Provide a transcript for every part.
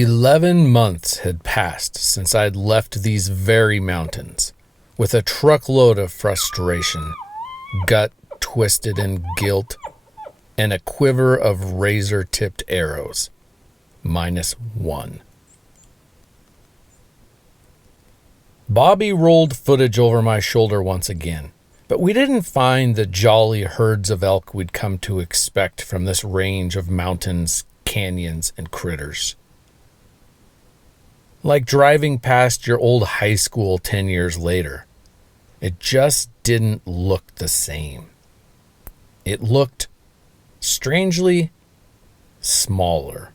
11 months had passed since I'd left these very mountains, with a truckload of frustration, gut twisted in guilt, and a quiver of razor-tipped arrows, -1. Bobby rolled footage over my shoulder once again, but we didn't find the jolly herds of elk we'd come to expect from this range of mountains, canyons, and critters. Like driving past your old high school 10 years later, it just didn't look the same. It looked, strangely, smaller.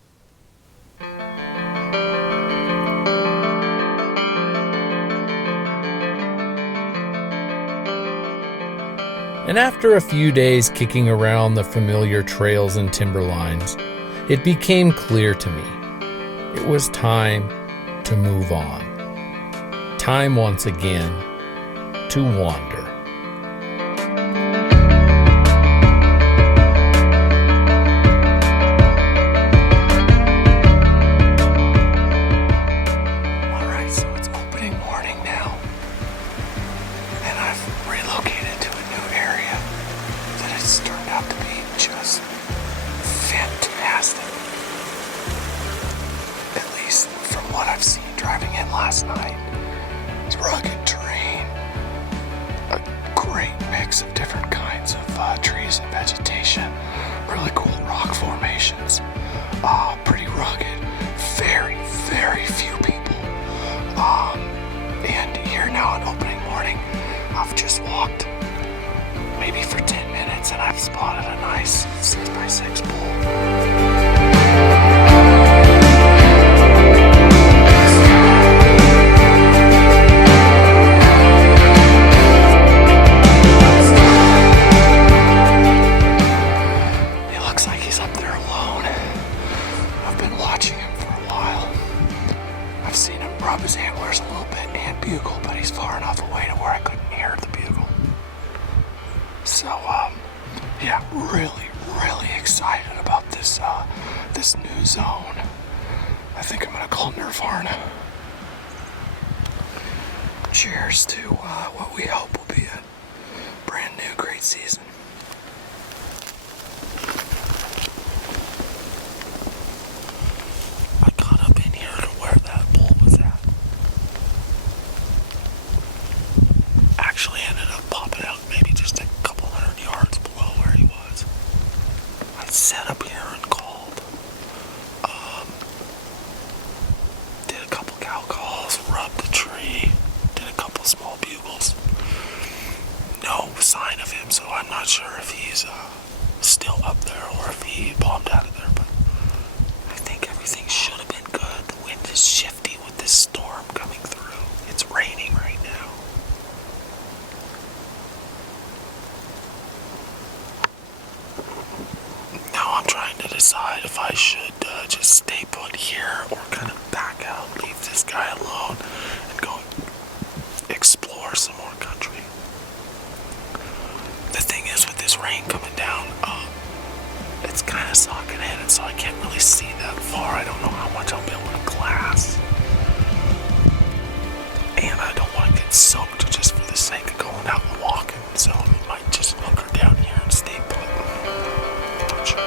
And after a few days kicking around the familiar trails and timberlines, it became clear to me it was time to move on. Time once again to wander. Alright, so it's opening morning now, and I've relocated to a new area that has turned out to be just fantastic. At least from what I've seen driving in last night. It's rugged terrain, a great mix of different kinds of trees and vegetation, really cool rock formations, pretty rugged, very, very few people. And here now on opening morning, I've just walked maybe for 10 minutes and I've spotted a nice 6x6 bull. His antlers a little bit and bugle, but he's far enough away to where I couldn't hear the bugle. So, yeah, really excited about this this new zone. I think I'm gonna call Nirvana. Cheers to what we hope will be a brand new great season. I got up in here to where that bull was at. Actually ended up popping out maybe just a couple hundred yards below where he was. I sat up here and called. Did a couple cow calls, rubbed the tree, did a couple small bugles. No sign of him, so I'm not sure if he's still up there or if he bombed out of there, but I think everything should have been good. The wind is shifty with this storm coming through. It's raining right now. Now I'm trying to decide if I should just stay put here or kind of back out, leave this guy alone, and go explore some more country. The thing is, with this rain coming down, it's kind of soaking in, and so I can't really see that far. I don't know how much I'll be able to glass. And I don't want to get soaked just for the sake of going out and walking, so I might just hunker down here and stay put. Not sure.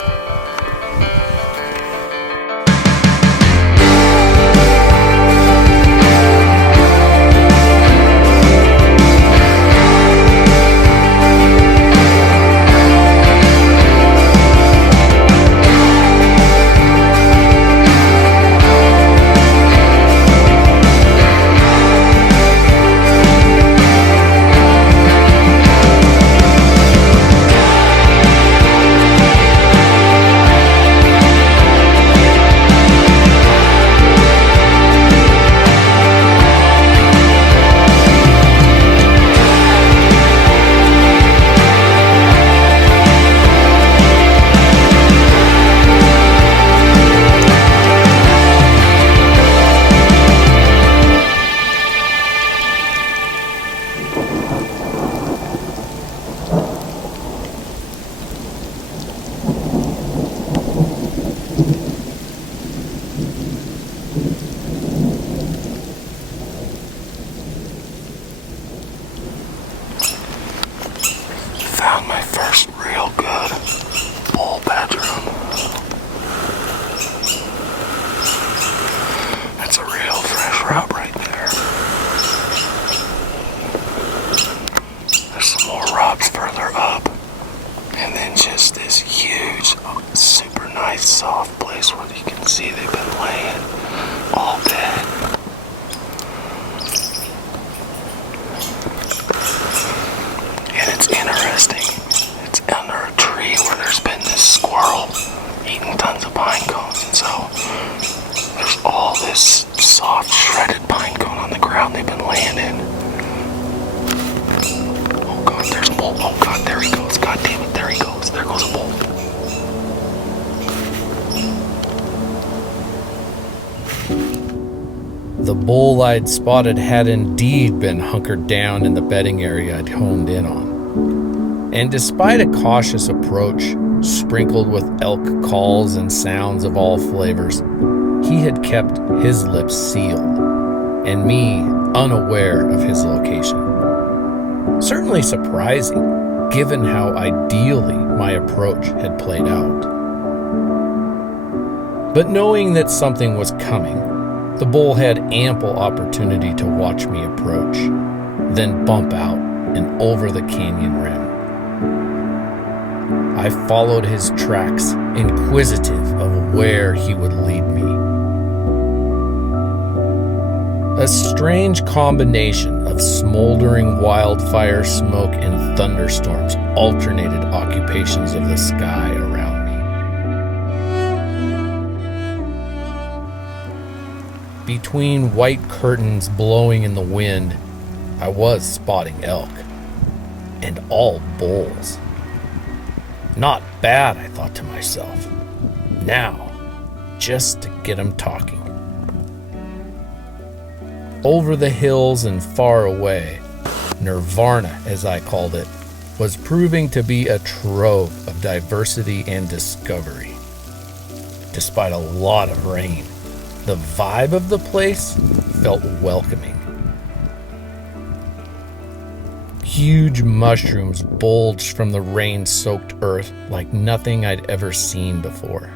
ground they've been laying in. Oh God, there's a bull. Oh God, there he goes. God damn it, there he goes. There goes a bull. The bull I'd spotted had indeed been hunkered down in the bedding area I'd honed in on. And despite a cautious approach, sprinkled with elk calls and sounds of all flavors, he had kept his lips sealed, and me unaware of his location. Certainly surprising, given how ideally my approach had played out. But knowing that something was coming, the bull had ample opportunity to watch me approach, then bump out and over the canyon rim. I followed his tracks, inquisitive of where he would lead me. A strange combination of smoldering wildfire smoke and thunderstorms alternated occupations of the sky around me. Between white curtains blowing in the wind, I was spotting elk, and all bulls. Not bad, I thought to myself. Now, just to get him talking. Over the hills and far away, Nirvana, as I called it, was proving to be a trove of diversity and discovery. Despite a lot of rain, the vibe of the place felt welcoming. Huge mushrooms bulged from the rain-soaked earth like nothing I'd ever seen before.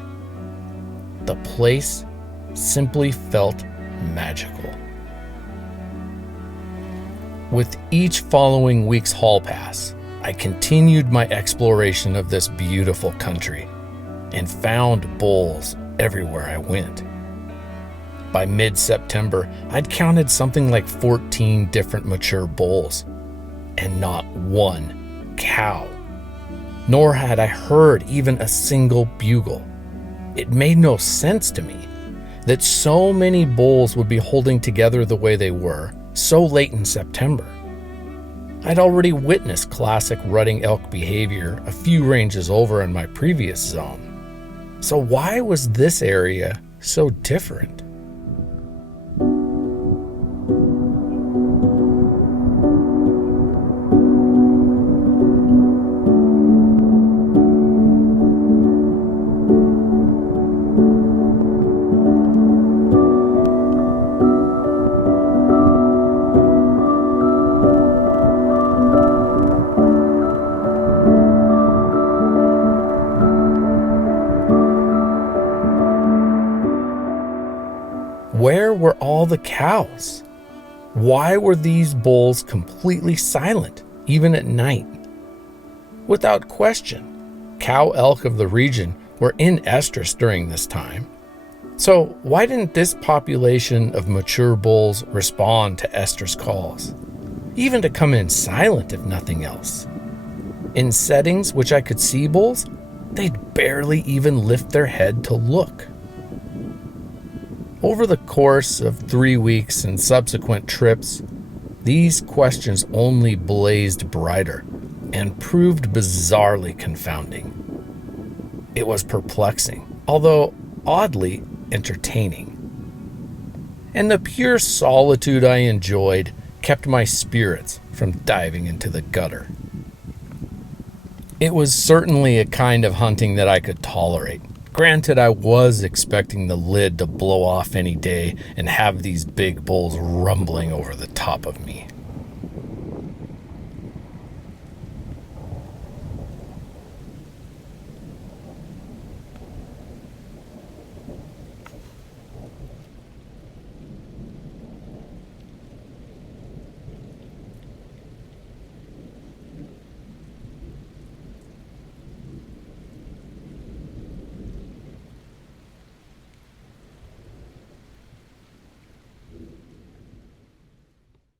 The place simply felt magical. With each following week's hall pass, I continued my exploration of this beautiful country and found bulls everywhere I went. By mid-September, I'd counted something like 14 different mature bulls, and not one cow. Nor had I heard even a single bugle. It made no sense to me that so many bulls would be holding together the way they were so late in September. I'd already witnessed classic rutting elk behavior a few ranges over in my previous zone. So why was this area so different? Where were all the cows? Why were these bulls completely silent, even at night? Without question, cow elk of the region were in estrus during this time. So why didn't this population of mature bulls respond to estrus calls? Even to come in silent if nothing else. In settings which I could see bulls, they'd barely even lift their head to look. Over the course of 3 weeks and subsequent trips, these questions only blazed brighter and proved bizarrely confounding. It was perplexing, although oddly entertaining. And the pure solitude I enjoyed kept my spirits from diving into the gutter. It was certainly a kind of hunting that I could tolerate. Granted, I was expecting the lid to blow off any day and have these big bulls rumbling over the top of me.